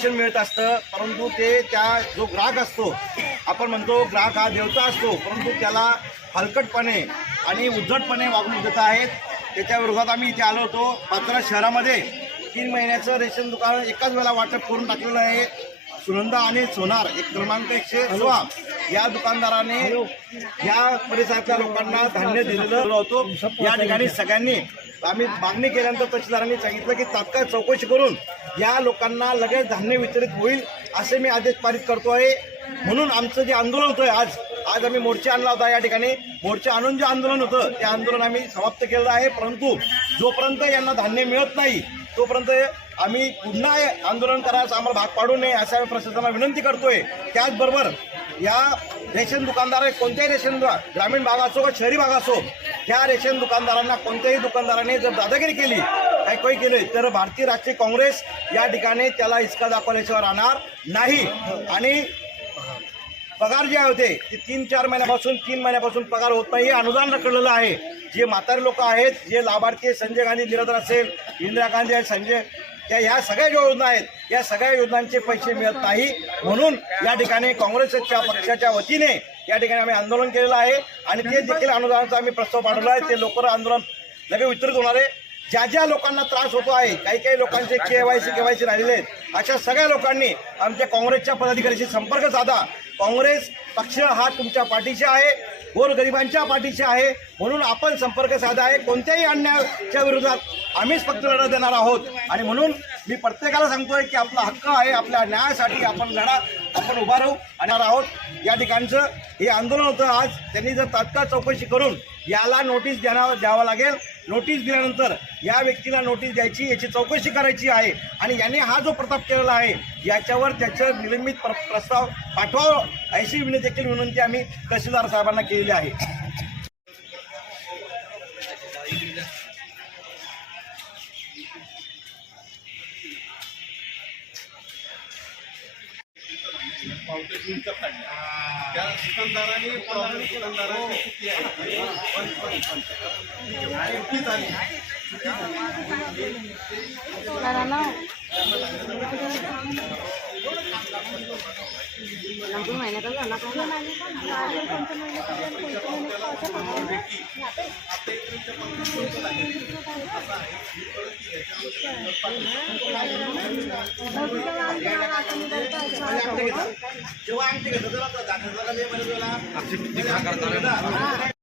Ration मिळत असतं, परंतु ते त्या जो ग्राहक असतो, आपण म्हणतो ग्राहक हा देवता असतो, परंतु त्याला हलकटपणे आणि उद्धटपणे वागणूक देत आहेत. त्याच्या विरोधात आम्ही इथे आलो होतो. पाचोरा शहरामध्ये 3 महिन्याचं रेशन दुकान एकाच वेळेला वाटप करून टाकलेलं आहे. सुनंदा आणि सोनार एक क्रमांक 116 या दुकानदाराने या परिसरातल्या लोकांना धान्य दिलेलं होतं. या ठिकाणी सगळ्यांनी आम्ही मागणी केल्यानंतर तहसीलदारांनी सांगितलं की तात्काळ चौकशी करून या लोकांना लगेच धान्य वितरित होईल असे मी आदेश पारित करतो आहे. म्हणून आमचं जे आंदोलन होतं आज आम्ही मोर्चा आणला होता. या ठिकाणी मोर्चा आणून जे आंदोलन होतं ते आंदोलन आम्ही समाप्त केलं आहे. परंतु जोपर्यंत यांना धान्य मिळत नाही तोपर्यंत आम्ही पुन्हा आंदोलन करायचं आम्हाला भाग पाडू नये असं प्रशासनाला विनंती करतोय. त्याचबरोबर या रेशन दुकानदार कोणत्याही रेशन ग्रामीण भाग असो का शहरी भाग असो, त्या रेशन दुकानदारांना कोणत्याही दुकानदाराने जर दादागिरी केली काही केले तर भारतीय राष्ट्रीय काँग्रेस या ठिकाणी त्याला हिसका दाखवल्याशिवाय राहणार नाही. आणि पगार जे होते ते 3 महिन्यापासून पगार होत नाही. अनुदान रखडलेलं आहे. जे म्हातारे लोक आहेत, जे लाभार्थी संजय गांधी निराधार असेल, इंदिरा गांधी आहे, संजय ह्या सगळ्या योजना आहेत, या सगळ्या योजनांचे पैसे मिळत नाही. म्हणून या ठिकाणी काँग्रेसच्या पक्षाच्या वतीने या ठिकाणी आम्ही आंदोलन केलेलं आहे आणि ते देखील अनुदानाचा आम्ही प्रस्ताव पाठवला आहे. ते लवकर आंदोलन लगेच वितरित होणार आहे. ज्या लोकांना त्रास होतो आहे, काही लोकांचे केवायसी राहिलेले आहेत, अशा सगळ्या लोकांनी आमच्या काँग्रेसच्या पदाधिकाऱ्यांशी संपर्क साधा. काँग्रेस पक्ष हा तुमच्या पाठीशी आहे, गोरगरिबांच्या पाठीशी आहे. म्हणून आपण संपर्क साधा आहे. कोणत्याही अन्यायाच्या विरोधात आम्हीच फक्त लढा देणार आहोत. आणि म्हणून मी प्रत्येकाला सांगतोय की आपला हक्क आहे, आपल्या न्यायासाठी आपण उभा राहू आणि आहोत. या ठिकाणचं हे आंदोलन होतं आज. त्यांनी जर तात्काळ चौकशी करून याला नोटीस द्यावा लागेल. नोटीस दिल्यानंतर या व्यक्तीला नोटीस द्यायची, याची चौकशी करायची आहे आणि याने हा जो प्रताप केलेला आहे याच्यावर त्याचं निलंबित प्रस्ताव पाठवावं अशी देखील विनंती आम्ही तहसीलदार साहेबांना केलेली आहे. त्या दुकानदारांनी जेव्हा आमचे